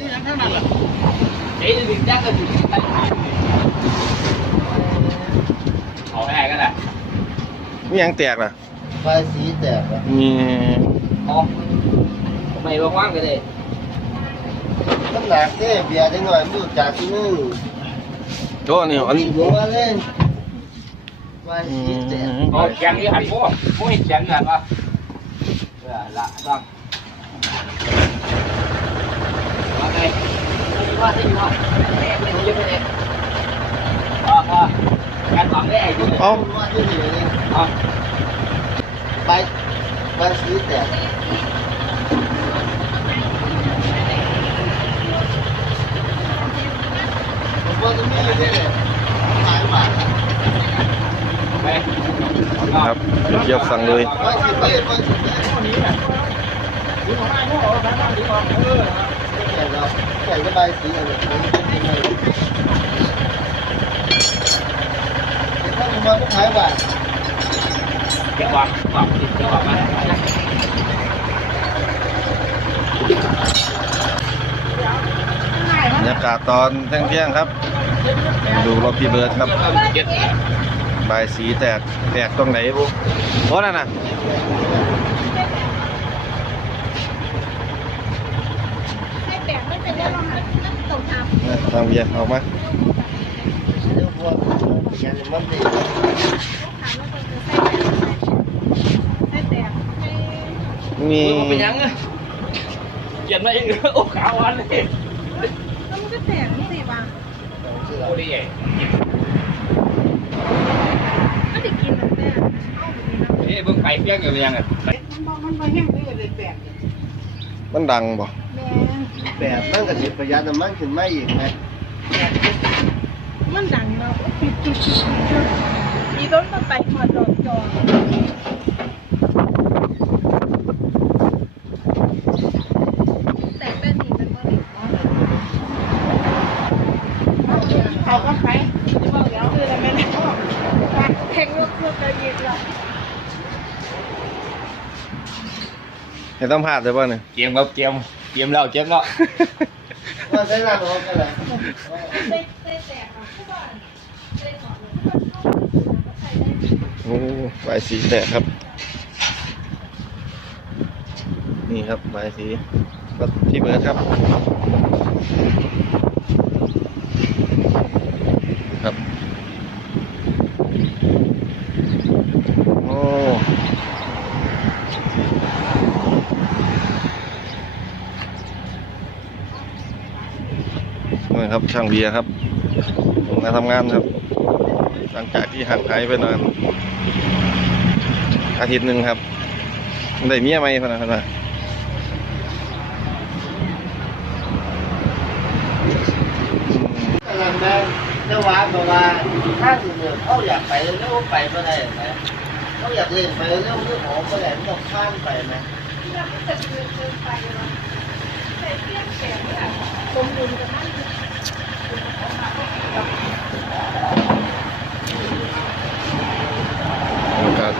เฮ้ยดึงยักษ์ก็อยู่ที่ใต้เอาแอร์กันแหละมีหยังแตกล่ะไฟสีแตกอะมีอ๋อไม่ว่างๆกันเลยน้ำหนักเด้เบียร์จังหน่อยมือจากที่นึงโอ้นี่อันหัวเล่นไฟอืสีแตกมอ๋อแข็งนี่หันมั่วมั่วแข็งหันปะเออละต้อง ว่าไงว่าที่ว่าเอ๊ะไม่รู้ยังไงเนี่ยอ๋ออ๋อการหวังได้ไอ้ที่เอาว่าที่นี่เลยอ๋อไฟไฟสี แตกผมว่าจะมีอยู่ด้วยเนี่ยหลายบาทอะไปครับเกียบสั่งเลยไฟสีไปไฟสีไปแข่งเราแข่งก็ใบสีอะไรถ้ามันมาก็หายบาทเก็บวางวางติดเก็บวางมาบรรยากาศตอนเที่ยงๆครับ ดูรถพี่เบิร์ดครับเก็บใบายสีแตกแตกตรงไหนบุ๊โอ้นั่นน่ะ ให้แบกไม่เป็นเรื่องหรอกค่ะนั่นตกน้ำนะทางเบียร์ออกมาเดี๋ยวพวกแข่งมันดีถามว่าคนจะใส่แบกให้มีมันเป็นยังไงเขียนมาเองโอ้ขาววันเลยแล้วมันก็แตกนี่สิบ้างโอ้ดีเองก็ได้กินแล้วแต่เอาไปกินแล้วเฮ้ยเบิ่งไก่เพี้ยงอยู่ยังไงมันบอกมันบ่แห้งเลยเลยแบกมันดังบ่แม่แบบนั่งกับสิประหยัดน้ำมันขึ้นไม่อีกไหม มันดังเนาะมีต้นมันไปหอดดอกจอแต่แต่นี่มันบ่ได้เขาก็ไปจะบอกแล้วคืออะไรไม่ได้บอกแข่งรถรถกระยิบแล้วเห็นต้องพลาดเลยป่ะเนี่ยเกมครับเกมเกมแล้วเกมแล้ว ว่าใช้หน้าน้อกันเลยเต้เต้แตกอะผู้บ่อนเต้หอดเลยผู้บ่อโอ้ใบสีแตกครับ นี่ครับใบสีที่เบิร์ดครับ ครับ โอ้นี่ ครับช่างเบียร์ครับมาทำงานครับ หลังจากที่ห่างหายไปนานอาทิตย์หนึ่งครับได้เมียไหมพะนะพะนะกำลังได้เจ้าว้าบอกว่าถ้าเหนือเขาอยากไปเร็วไปไม่ได้ไหมเขาอยากเล่นไปเร็วเรื่องของไปไหนต้องข้ามไปไหมที่เราไม่จะเกินเกินไปหรอกใส่เปี้ยงแตกเนี่ยสมดุลกันนั่นคือ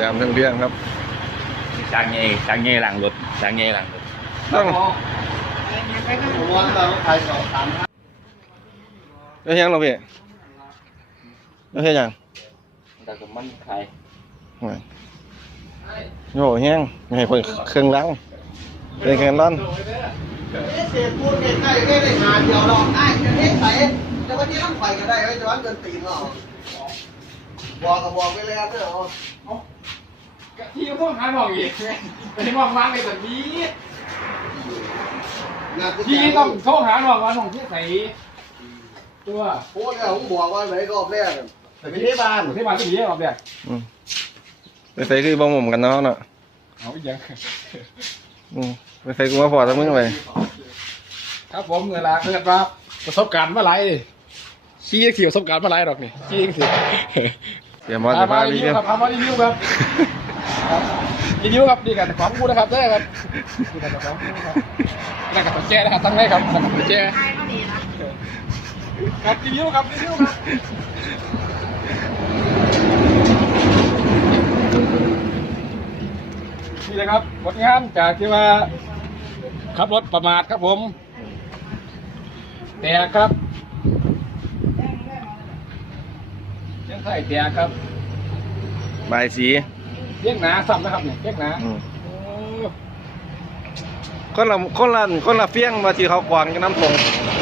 อากาศยามเที่ยงๆครับจางเงี้ยจางเงี้ยหลังรถจางเงี้ยหลังรถต้องผมว่าเราขายสองสามห้าแล้วยังเราพี่แล้วเฮ็ดหยังแต่ก็มันใครโอ้ยโย่แห้งไม่ให้เพิ่นเครื่องล้างเป็นเครื่องร้อนเศษปูนเศษไก่แค่ได้งานเดียวหรอกได้จะเล่นไปแต่วันนี้ต้องไปกันได้ไว้จะวันเดินตีนหรอกบอกกับบอกไปเลยครับเพื่อนเอา ที่พวกขายมองอีกไม่ได้มองวางในแบบนี้งานกูที่ต้องโทรหาหน่อยว่าหน่องที่ใส่ตัวโอ้ยผมบอกว่าไหนรอบแรกไปที่บ้านที่บ้านที่ดีออกเนี่ยอืมไปใส่คือบ่หม่มกันเนาะเนาะเอาอีกอย่างอืมไปใส่กูมาพอทั้งมึงไปครับผมเวลาเกิดว่าประสบการณ์มาหลายชี้ขี่ประสบการณ์มาหลายดอกนี่ชี้ขี่เสียมอสจะพารีรีวิวิววครับพามารีวิวครับ รีวิวครับดีกันของกูนะครับได้ครับดีกันของกูครับนั่นกับตัวแจ้นะครับตั้งได้ครับนั่นกับตัวแจ้ตายก็ดีนะครับรีวิวครับรีวิวครับนี่นะครับผลงานจากที่ว่าขับรถประมาทครับผม แต่ครับเลี้ยงไข่แต่ครับใบสี เลี้ยงหนาซ้ำนะครับเนี่ยเลี้ยงหนาอืมโอ้คนละคนละคนละเฟี้ยงมาที่เขากวางกับน้ำทง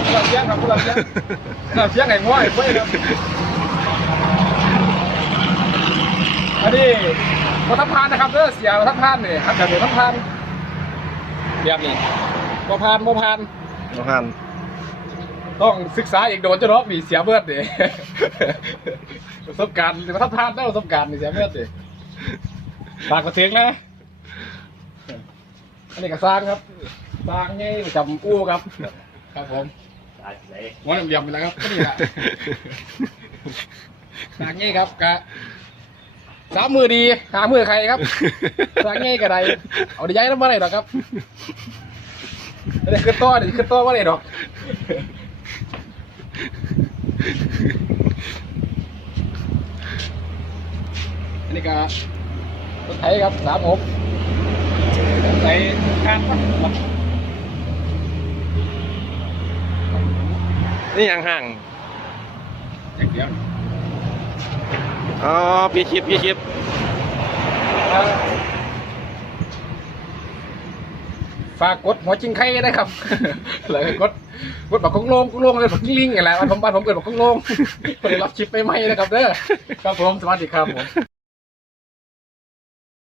คนละเลี้ยงครับคนละเลี้ยงคนละเลี้ยงไอ้ง้อยเฟ้ยครับอันนี้วัฒนพานนะครับเด้อเสียวัฒนพานเนี่ยครับแบบเดี๋ยววัฒนพานแบบนี้บ่พานบ่พาน น้องฮันต้องศึกษาอีกโดนจะรอบนี่เสียเบิดดิประสบการณ์ประทับทานได้ประสบการณ์นี่เสียเบิดดิ ฝากกระเทียงนะ อันนี้ก็สร้างครับสร้างไงประจำอู้ครับ ครับผมหัวเหลี่ยมๆไปแล้วครับก็นี่แหละสร้างไงครับกะสามมือดีหามือใครครับสร้างไงกระไดเอาได้ย้ายแล้วเมื่อไหรหรอกครับอันนี้คือต้อนี่คือต้อเมื่อไหรหรอกอันนี้ก็ รถไถครับสามหกใส่การปะนี่ยังห่างอย่างเดียวอ๋อพี่ชิปพี่ชิปฝากกดหัวจิงไข่ได้ครับแล้วก็กดกดแบบของโลงของโลงเลยแบบลิงๆอย่างไรบ้านผมบ้านผมเกิดแบบของโลงไปรับชิปไปไหมนะครับเด้อครับผมสวัสดีครับผม